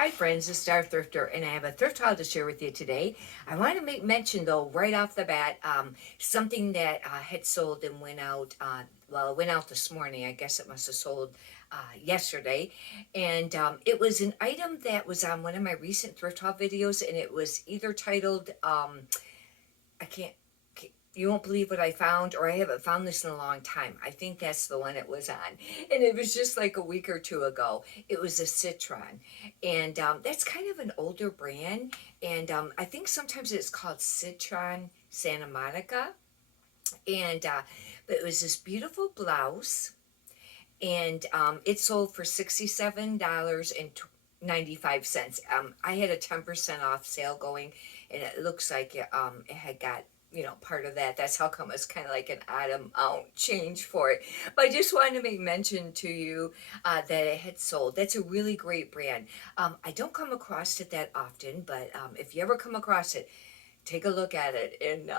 Hi friends, it's Star Thrifter, and I have a thrift haul to share with you today. I want to make mention though, right off the bat, something that had sold and went out, well, it went out this morning. I guess it must have sold yesterday. And it was an item that was on one of my recent thrift haul videos, and it was either titled, I can't, you won't believe what I found, or I haven't found this in a long time. I think that's the one it was on. And it was just like a week or two ago. It was a CITRON. And that's kind of an older brand. And I think sometimes it's called CITRON Santa Monica. And but it was this beautiful blouse. And it sold for $67.95. I had a 10% off sale going, and it looks like it had got, part of that. That's how come it's kind of like an odd amount change for it. But I just wanted to make mention to you that it had sold. That's a really great brand. I don't come across it that often, but if you ever come across it, take a look at it, and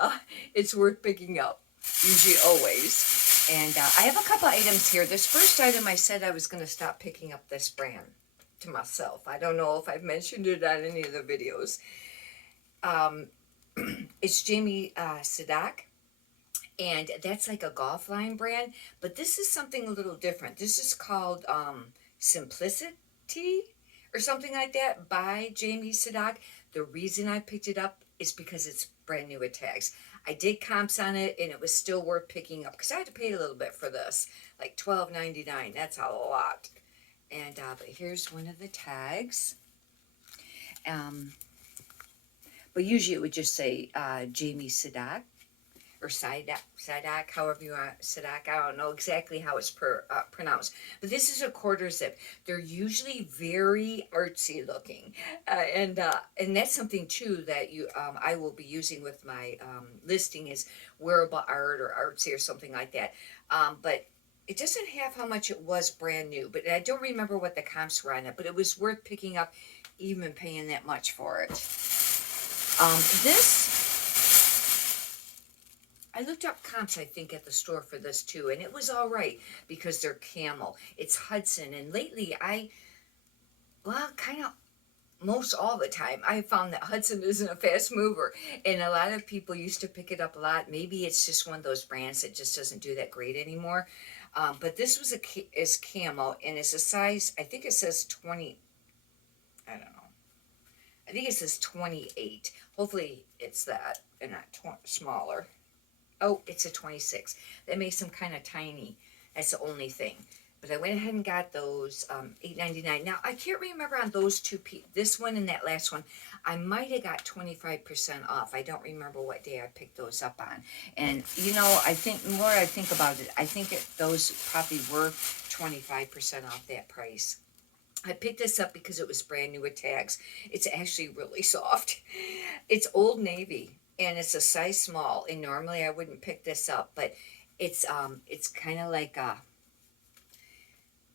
it's worth picking up. Usually, always. And I have a couple items here. This first item, I said I was going to stop picking up this brand to myself. I don't know if I've mentioned it on any of the videos. It's Jamie Sadak, and that's like a golf line brand. But this is something a little different. This is called Simplicity or something like that by Jamie Sadak. The reason I picked it up is because it's brand new with tags. I did comps on it, and it was still worth picking up because I had to pay a little bit for this, like $12.99. That's a lot. And but here's one of the tags. But usually it would just say Jamie Sadak or Sadak, however you want, Sadak. I don't know exactly how it's pronounced. But this is a quarter zip. They're usually very artsy looking, and that's something too that I will be using with my listing is wearable art or artsy or something like that. But it doesn't have how much it was brand new, but I don't remember what the comps were on it. But it was worth picking up, even paying that much for it. This I looked up comps, I think, at the store for this too, and it was all right because they're camel. It's Hudson, and lately kind of most all the time, I found that Hudson isn't a fast mover, and a lot of people used to pick it up a lot. Maybe it's just one of those brands that just doesn't do that great anymore. But this was is camel, and it's a size. I think it says 20. I don't know. I think it says 28. Hopefully, it's that and not smaller. Oh, it's a 26. That makes them kind of tiny. That's the only thing. But I went ahead and got those, $8.99. Now, I can't remember on those two, this one and that last one, I might have got 25% off. I don't remember what day I picked those up on. And, I think, the more I think about it, I think those probably were 25% off that price. I picked this up because it was brand new with tags. It's actually really soft. It's Old Navy, and it's a size small, and normally I wouldn't pick this up, but it's kind of like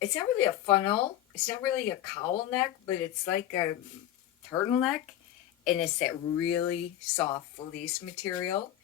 it's not really a funnel, it's not really a cowl neck, but it's like a turtleneck, and it's that really soft fleece material.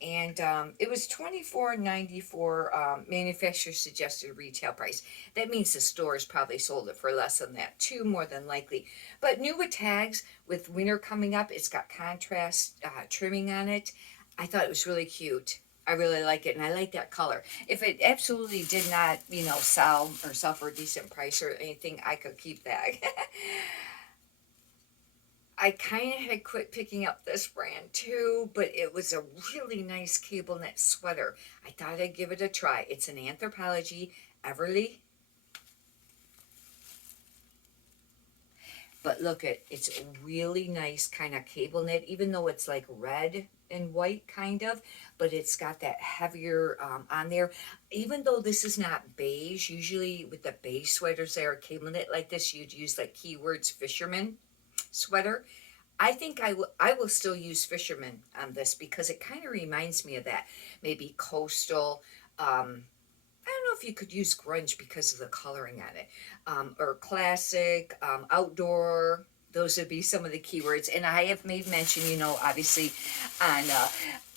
And it was $24.94 manufacturer suggested retail price. That means the stores probably sold it for less than that too, more than likely. But new with tags, with winter coming up, it's got contrast trimming on it. I thought it was really cute. I really like it, and I like that color. If it absolutely did not, sell for a decent price or anything, I could keep that. I kind of had quit picking up this brand too, but it was a really nice cable knit sweater. I thought I'd give it a try. It's an Anthropologie Everly. But look, it's a really nice kind of cable knit, even though it's like red and white kind of, but it's got that heavier on there. Even though this is not beige, usually with the beige sweaters that are cable knit like this, you'd use like keywords fisherman sweater. I think I will still use fisherman on this because it kind of reminds me of that. Maybe coastal. I don't know if you could use grunge because of the coloring on it. Or classic, outdoor. Those would be some of the keywords. And I have made mention, obviously on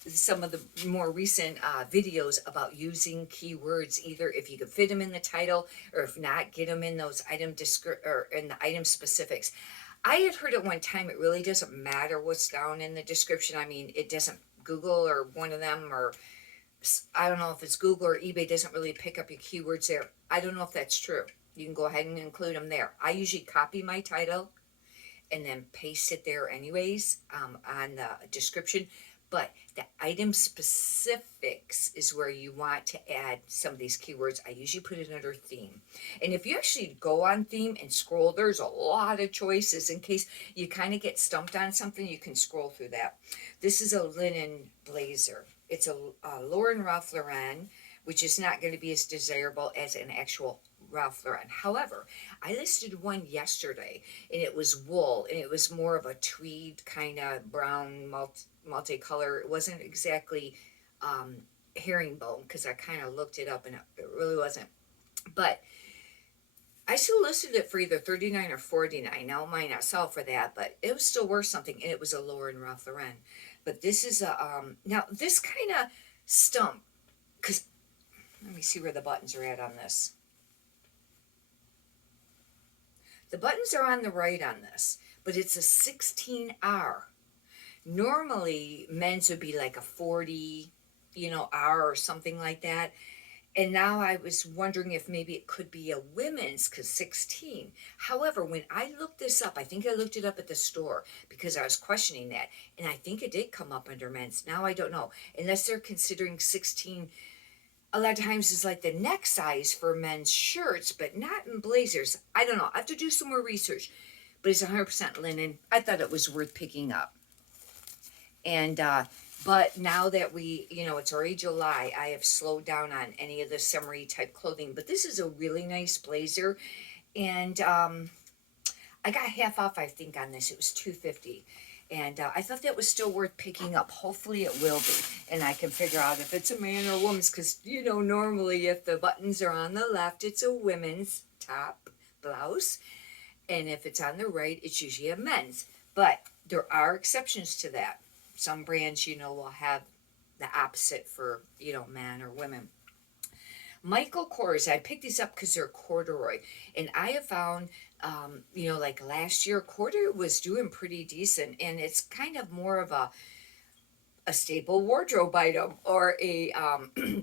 some of the more recent videos about using keywords, either if you could fit them in the title or if not, get them in those or in the item specifics. I had heard at one time it really doesn't matter what's down in the description. I mean, it doesn't, Google or one of them, or I don't know if it's Google or eBay, doesn't really pick up your keywords there. I don't know if that's true. You can go ahead and include them there. I usually copy my title and then paste it there anyways, on the description. But the item specifics is where you want to add some of these keywords. I usually put it under theme. And if you actually go on theme and scroll, there's a lot of choices. In case you kind of get stumped on something, you can scroll through that. This is a linen blazer. It's a Lauren Ralph Lauren, which is not going to be as desirable as an actual Ralph Lauren. However, I listed one yesterday, and it was wool, and it was more of a tweed kind of brown multicolor. It wasn't exactly herringbone, because I kind of looked it up, and it really wasn't. But I still listed it for either $39 or $49. Now it might not sell for that, but it was still worth something, and it was a Lauren Ralph Lauren. But this is a now this kind of stump, because let me see where the buttons are at on this. The buttons are on the right on this, but it's a 16R. Normally, men's would be like a 40, R or something like that. And now I was wondering if maybe it could be a women's, because 16. However, when I looked this up, I think I looked it up at the store because I was questioning that. And I think it did come up under men's. Now I don't know. Unless they're considering 16 a lot of times is like the neck size for men's shirts, but not in blazers. I don't know. I have to do some more research. But it's 100% linen. I thought it was worth picking up. And, but now that it's already July, I have slowed down on any of the summery type clothing. But this is a really nice blazer. And I got half off, I think, on this. It was $2.50. And I thought that was still worth picking up. Hopefully it will be. And I can figure out if it's a man or a woman's. Because, normally if the buttons are on the left, it's a women's top blouse. And if it's on the right, it's usually a men's. But there are exceptions to that. Some brands, will have the opposite for, men or women. Michael Kors, I picked these up because they're corduroy. And I have found, like last year, corduroy was doing pretty decent. And it's kind of more of a staple wardrobe item or a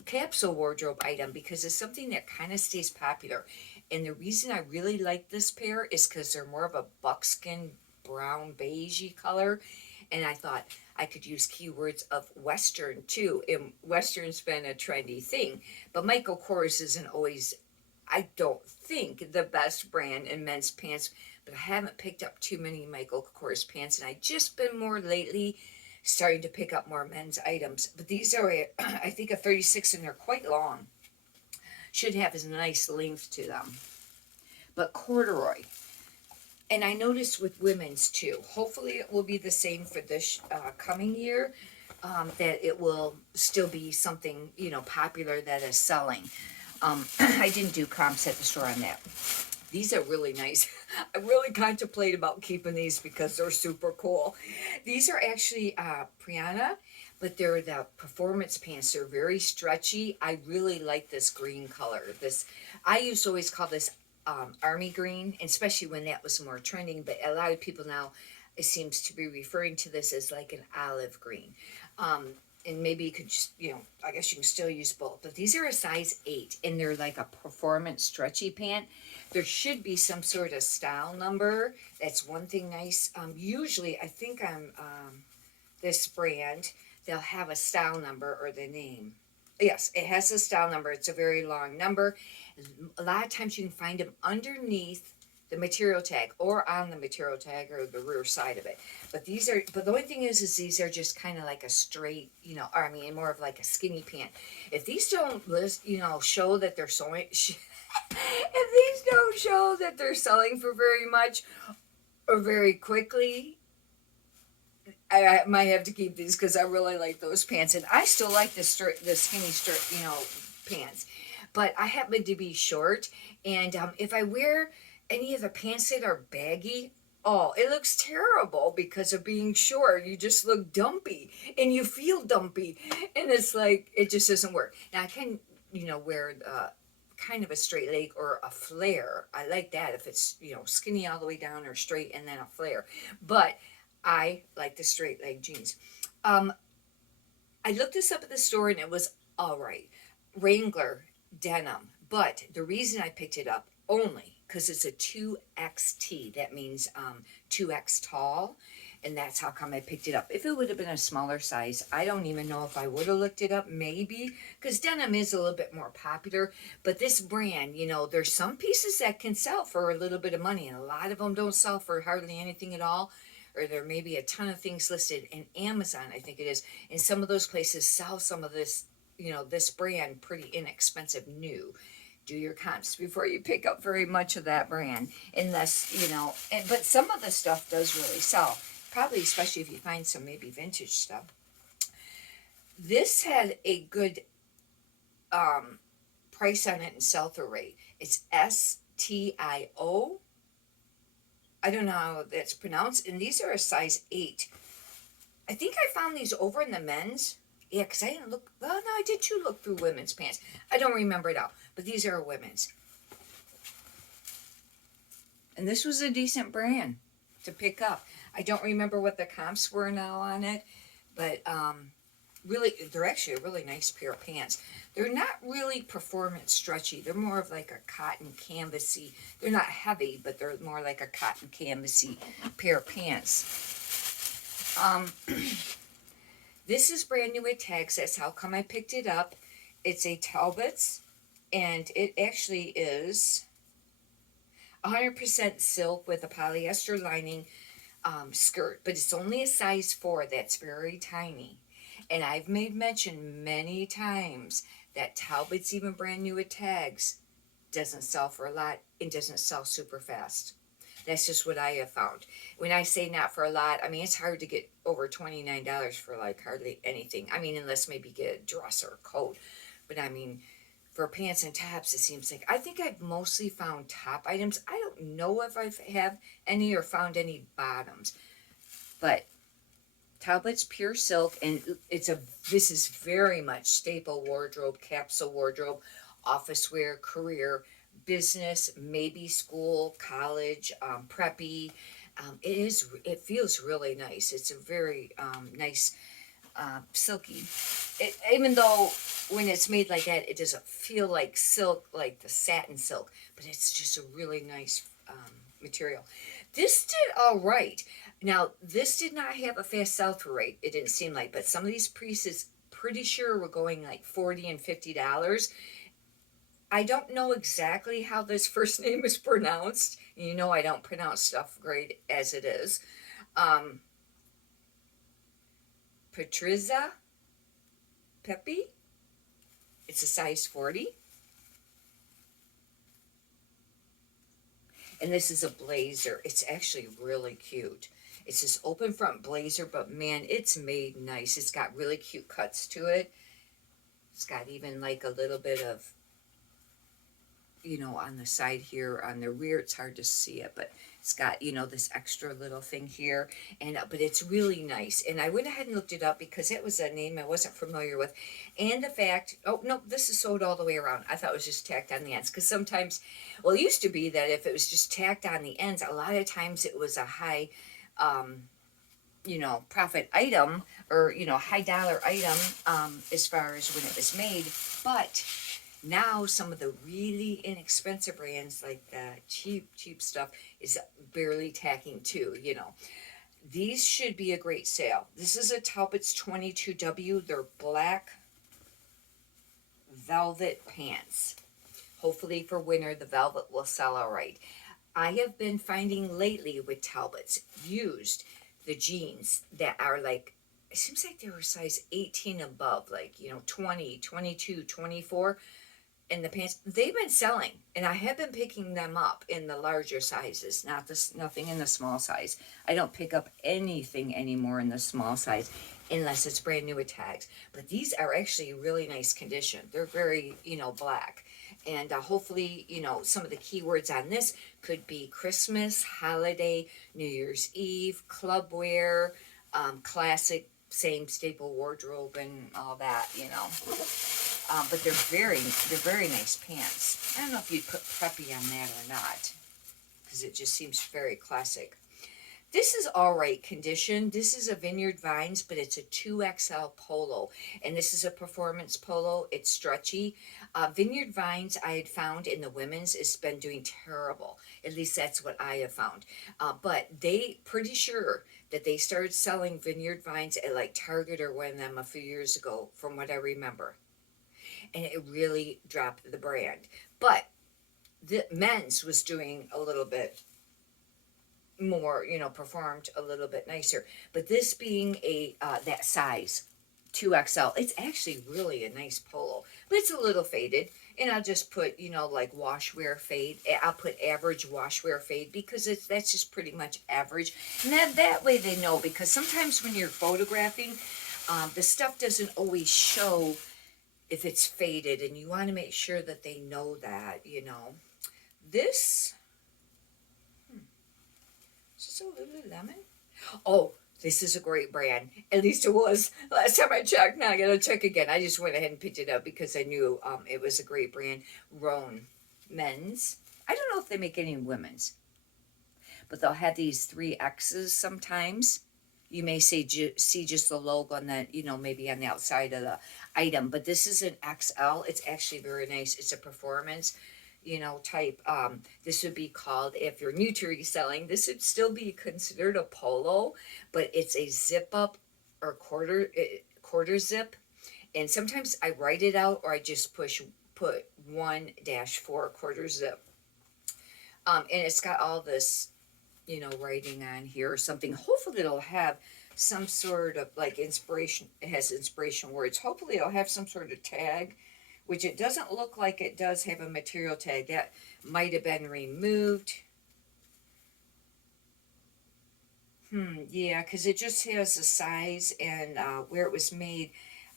capsule wardrobe item, because it's something that kind of stays popular. And the reason I really like this pair is because they're more of a buckskin brown beigey color. And I thought I could use keywords of Western too. And Western's been a trendy thing. But Michael Kors isn't always, I don't think, the best brand in men's pants. But I haven't picked up too many Michael Kors pants. And I've just been more lately starting to pick up more men's items. But these are, I think, a 36, and they're quite long. Should have a nice length to them. But corduroy. And I noticed with women's too. Hopefully it will be the same for this coming year. That it will still be something, popular that is selling. I didn't do comps at the store on that. These are really nice. I really contemplate about keeping these because they're super cool. These are actually Priana, but they're the performance pants. They're very stretchy. I really like this green color. I used to always call this army green, especially when that was more trending, but a lot of people now, it seems to be referring to this as like an olive green. And maybe you could just, I guess you can still use both, but these are a size 8, and they're like a performance stretchy pant. There should be some sort of style number. That's one thing nice. Usually, I think on this brand, they'll have a style number or the name. Yes, it has a style number. It's a very long number. A lot of times you can find them underneath the material tag or on the material tag or the rear side of it. But the only thing is these are just kind of like a straight, more of like a skinny pant. If these don't show that they're sewing, if these don't show that they're selling for very much or very quickly, I might have to keep these because I really like those pants. And I still like the skinny pants. But I happen to be short. And if I wear any of the pants that are baggy, it looks terrible because of being short. You just look dumpy. And you feel dumpy. And it's like, it just doesn't work. Now, I can, wear kind of a straight leg or a flare. I like that if it's, you know, skinny all the way down or straight and then a flare. But I like the straight leg jeans. Um, I looked this up at the store and it was all right. Wrangler denim. But the reason I picked it up only because it's a 2XT. That means 2X tall. And that's how come I picked it up. If it would have been a smaller size, I don't even know if I would have looked it up, maybe. Because denim is a little bit more popular. But this brand, you know, there's some pieces that can sell for a little bit of money. And a lot of them don't sell for hardly anything at all. Or there may be a ton of things listed. And Amazon, I think it is. And some of those places sell some of this, you know, this brand pretty inexpensive new. Do your comps before you pick up very much of that brand. Unless, you know, but some of the stuff does really sell. Probably especially if you find some maybe vintage stuff. This had a good price on it and sell-through rate. It's STIO. I don't know how that's pronounced. And these are a size 8. I think I found these over in the men's. Yeah, because I didn't look. Well, no, I did too look through women's pants. I don't remember it all. But these are women's. And this was a decent brand to pick up. I don't remember what the comps were now on it. But really, they're actually a really nice pair of pants. They're not really performance stretchy. They're more of like a cotton canvasy. They're not heavy, but they're more like a cotton canvasy pair of pants. This is brand new with tags. That's how come I picked it up. It's a Talbot's, and it actually is 100% silk with a polyester lining skirt, but it's only a size 4. That's very tiny. And I've made mention many times that Talbot's, even brand new with tags, doesn't sell for a lot and doesn't sell super fast. That's just what I have found. When I say not for a lot, I mean, it's hard to get over $29 for like hardly anything. I mean, unless maybe get a dress or a coat. But I mean, for pants and tops, it seems like, I think I've mostly found top items. I don't know if I have any or found any bottoms. But Talbot's pure silk, and this is very much staple wardrobe, capsule wardrobe, office wear, career, business, maybe school, college, preppy. It feels really nice. It's a very nice silky. Even though when it's made like that, it doesn't feel like silk, like the satin silk, but it's just a really nice material. This did all right. Now, this did not have a fast sell-through rate, it didn't seem like, but some of these pieces, pretty sure were going like $40 and $50. I don't know exactly how this first name is pronounced. You know I don't pronounce stuff great as it is. Patrizia Pepe. It's a size 40. And this is a blazer. It's actually really cute. It's this open front blazer, but man, it's made nice. It's got really cute cuts to it. It's got even like a little bit of, you know, on the side here, on the rear, it's hard to see it, but it's got, you know, this extra little thing here, and but it's really nice. And I went ahead and looked it up because it was a name I wasn't familiar with, and the fact, oh no, this is sewed all the way around. I thought it was just tacked on the ends, because sometimes, well, it used to be that if it was just tacked on the ends, a lot of times it was a high you know, profit item, or, you know, high dollar item as far as when it was made. But now some of the really inexpensive brands, like the cheap stuff, is barely tacking too, you know. These should be a great sale. This is a Talbot's 22W. They're black velvet pants. Hopefully for winter, the velvet will sell all right. I have been finding lately with Talbot's used the jeans that are like, it seems like they were size 18 above, like, you know, 20, 22, 24. And the pants, they've been selling, and I have been picking them up in the larger sizes, nothing in the small size. I don't pick up anything anymore in the small size unless it's brand new with tags. But these are actually really nice condition. They're very, you know, black. And hopefully, you know, some of the keywords on this could be Christmas, holiday, New Year's Eve, club wear, classic, same staple wardrobe and all that, you know. But they're very nice pants. I don't know if you'd put preppy on that or not, because it just seems very classic. This is all right condition. This is a Vineyard Vines, but it's a 2XL polo. And this is a performance polo. It's stretchy. Vineyard Vines, I had found in the women's, has been doing terrible. At least that's what I have found. But they, pretty sure that they started selling Vineyard Vines at like Target or one of them a few years ago, from what I remember. And it really dropped the brand. But the men's was doing a little bit more, performed a little bit nicer. But this being a that size, 2XL, it's actually really a nice polo, but it's a little faded. And I'll just put, like wash wear fade. I'll put average wash wear fade, because that's just pretty much average. And that way they know, because sometimes when you're photographing, the stuff doesn't always show if it's faded, and you want to make sure that they know that, This, is this a Lululemon? Oh, this is a great brand. At least it was last time I checked. Now I gotta check again. I just went ahead and picked it up because I knew it was a great brand. Roan men's. I don't know if they make any women's, but they'll have these 3X's sometimes. You may see just the logo on that, maybe on the outside of the item. But this is an XL. It's actually very nice. It's a performance, type. This would be called, if you're new to reselling, this would still be considered a polo, but it's a zip up or quarter zip. And sometimes I write it out, or I just put 1-4 quarter zip. And it's got all this, writing on here or something. Hopefully it'll have some sort of like inspiration. It has inspiration words. Hopefully it'll have some sort of tag, which it doesn't look like it does have a material tag. That might have been removed. Yeah, because it just has the size and where it was made.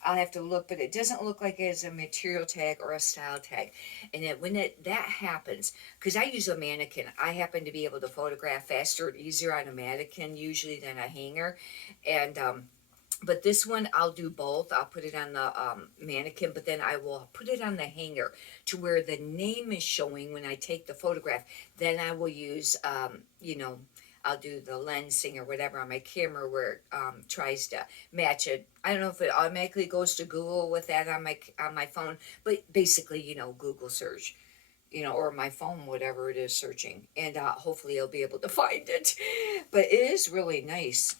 I'll have to look, but it doesn't look like it has a material tag or a style tag. And when that happens, because I use a mannequin, I happen to be able to photograph faster and easier on a mannequin usually than a hanger. And but this one, I'll do both. I'll put it on the mannequin, but then I will put it on the hanger to where the name is showing when I take the photograph. Then I will use, I'll do the lensing or whatever on my camera where it tries to match it. I don't know if it automatically goes to Google with that on my phone, but basically, Google search, or my phone, whatever it is searching, and hopefully I'll be able to find it. But it is really nice.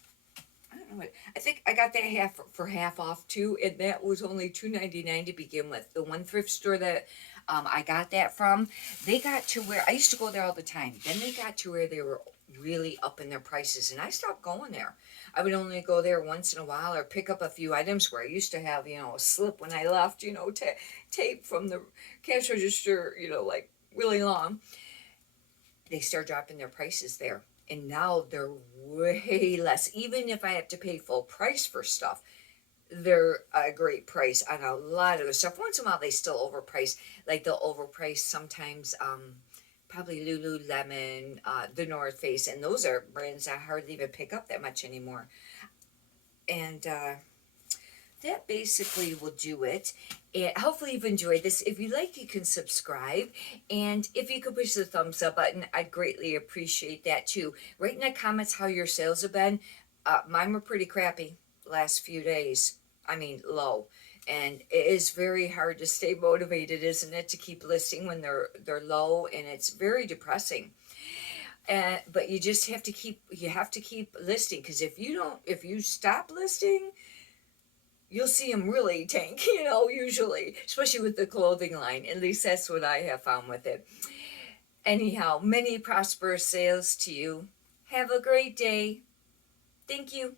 I don't know what, I think I got that half off too, and that was only $2.99 to begin with. The one thrift store that I got that from, they got to where I used to go there all the time. Then they got to where they were really up in their prices, and I stopped going there. I would only go there once in a while or pick up a few items where I used to have, a slip when I left, tape from the cash register, like really long. They start dropping their prices there, and now they're way less. Even if I have to pay full price for stuff, they're a great price on a lot of the stuff. Once in a while they still overprice, like they'll overprice sometimes, probably Lululemon, the North Face, and those are brands I hardly even pick up that much anymore. And that basically will do it. And hopefully you've enjoyed this. If you like, you can subscribe, and if you could push the thumbs up button, I'd greatly appreciate that too. Write in the comments how your sales have been. Mine were pretty crappy last few days. I mean, low. And it is very hard to stay motivated, isn't it, to keep listing when they're low, and it's very depressing. But you just have to keep listing, because if you stop listing, you'll see them really tank, usually, especially with the clothing line. At least that's what I have found with it. Anyhow, many prosperous sales to you. Have a great day. Thank you.